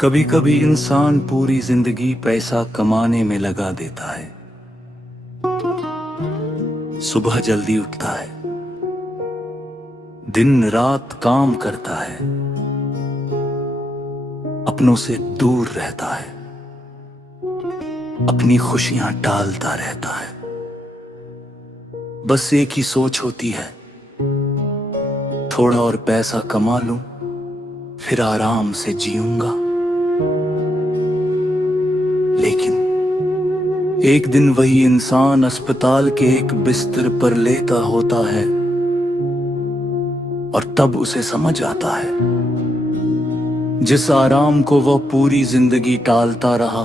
कभी कभी इंसान पूरी जिंदगी पैसा कमाने में लगा देता है। सुबह जल्दी उठता है, दिन रात काम करता है, अपनों से दूर रहता है, अपनी खुशियां टालता रहता है। बस एक ही सोच होती है, थोड़ा और पैसा कमा लूं, फिर आराम से जीऊंगा। लेकिन एक दिन वही इंसान अस्पताल के एक बिस्तर पर लेटा होता है और तब उसे समझ आता है, जिस आराम को वह पूरी जिंदगी टालता रहा,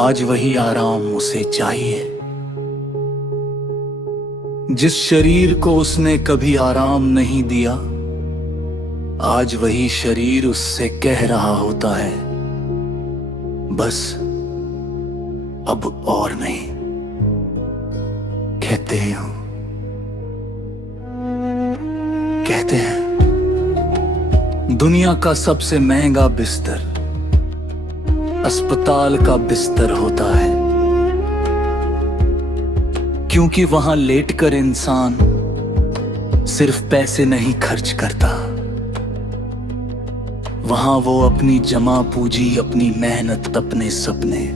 आज वही आराम उसे चाहिए। जिस शरीर को उसने कभी आराम नहीं दिया, आज वही शरीर उससे कह रहा होता है, बस अब और नहीं। कहते हैं दुनिया का सबसे महंगा बिस्तर अस्पताल का बिस्तर होता है, क्योंकि वहां लेटकर इंसान सिर्फ पैसे नहीं खर्च करता, वहां वो अपनी जमा पूंजी, अपनी मेहनत, अपने सपने,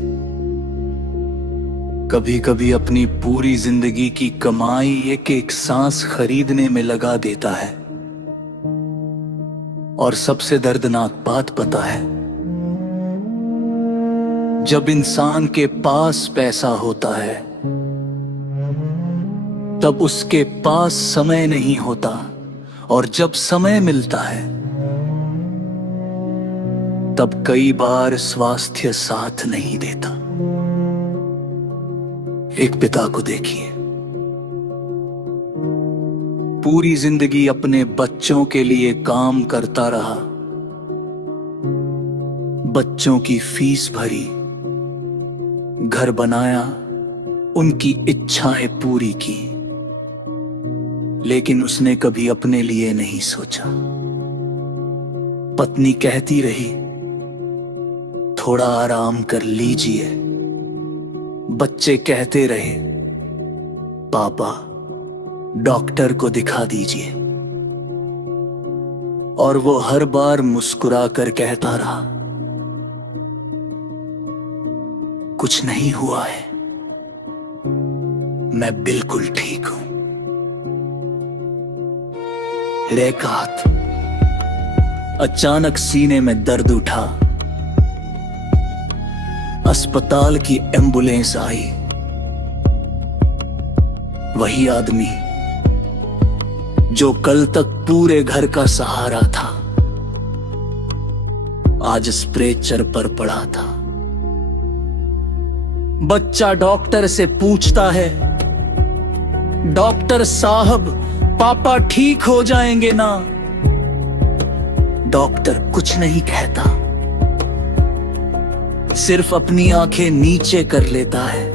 कभी कभी अपनी पूरी जिंदगी की कमाई एक एक सांस खरीदने में लगा देता है। और सबसे दर्दनाक बात पता है, जब इंसान के पास पैसा होता है तब उसके पास समय नहीं होता, और जब समय मिलता है तब कई बार स्वास्थ्य साथ नहीं देता। एक पिता को देखिए, पूरी जिंदगी अपने बच्चों के लिए काम करता रहा, बच्चों की फीस भरी, घर बनाया, उनकी इच्छाएं पूरी की, लेकिन उसने कभी अपने लिए नहीं सोचा। पत्नी कहती रही, थोड़ा आराम कर लीजिए। बच्चे कहते रहे, पापा डॉक्टर को दिखा दीजिए। और वो हर बार मुस्कुरा कर कहता रहा, कुछ नहीं हुआ है, मैं बिल्कुल ठीक हूं। एक हाथ अचानक सीने में दर्द उठा, अस्पताल की एम्बुलेंस आई। वही आदमी जो कल तक पूरे घर का सहारा था, आज स्ट्रेचर पर पड़ा था। बच्चा डॉक्टर से पूछता है, डॉक्टर साहब पापा ठीक हो जाएंगे ना? डॉक्टर कुछ नहीं कहता, सिर्फ अपनी आंखें नीचे कर लेता है।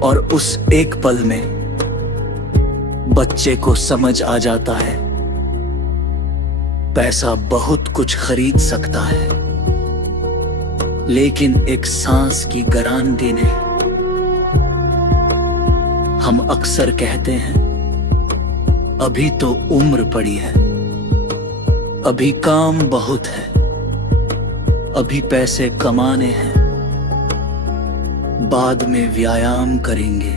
और उस एक पल में बच्चे को समझ आ जाता है, पैसा बहुत कुछ खरीद सकता है, लेकिन एक सांस की गारंटी नहीं। हम अक्सर कहते हैं, अभी तो उम्र पड़ी है, अभी काम बहुत है, अभी पैसे कमाने हैं, बाद में व्यायाम करेंगे,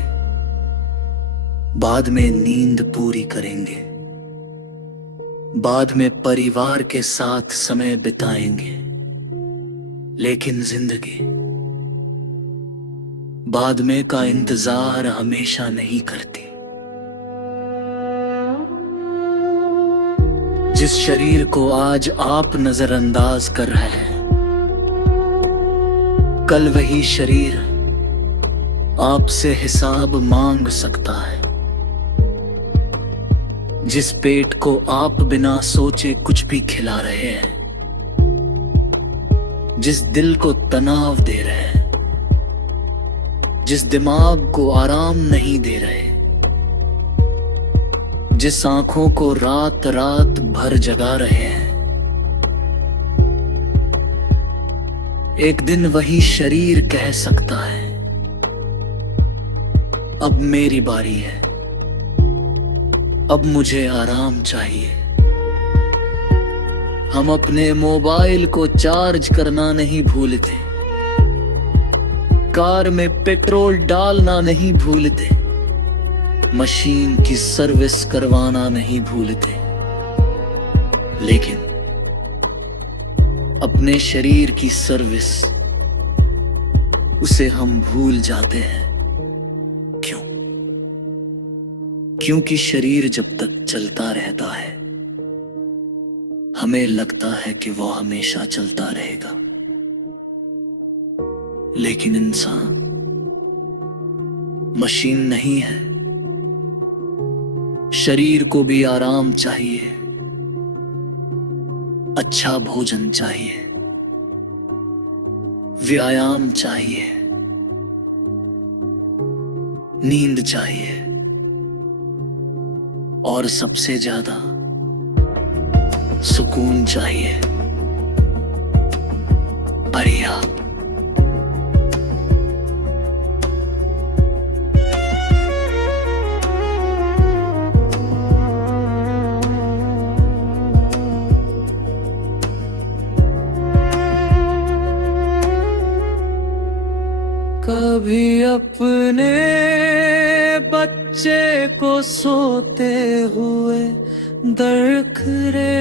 बाद में नींद पूरी करेंगे, बाद में परिवार के साथ समय बिताएंगे। लेकिन जिंदगी बाद में का इंतजार हमेशा नहीं करती। जिस शरीर को आज आप नजरअंदाज कर रहे हैं, कल वही शरीर आपसे हिसाब मांग सकता है। जिस पेट को आप बिना सोचे कुछ भी खिला रहे हैं, जिस दिल को तनाव दे रहे हैं, जिस दिमाग को आराम नहीं दे रहे, जिस आंखों को रात रात भर जगा रहे हैं, एक दिन वही शरीर कह सकता है, अब मेरी बारी है, अब मुझे आराम चाहिए। हम अपने मोबाइल को चार्ज करना नहीं भूलते, कार में पेट्रोल डालना नहीं भूलते, मशीन की सर्विस करवाना नहीं भूलते, लेकिन अपने शरीर की सर्विस उसे हम भूल जाते हैं। क्यों? क्योंकि शरीर जब तक चलता रहता है हमें लगता है कि वो हमेशा चलता रहेगा, लेकिन इंसान मशीन नहीं है। शरीर को भी आराम चाहिए, अच्छा भोजन चाहिए, व्यायाम चाहिए, नींद चाहिए और सबसे ज्यादा सुकून चाहिए। बढ़िया। कभी अपने बच्चे को सोते हुए देखरे,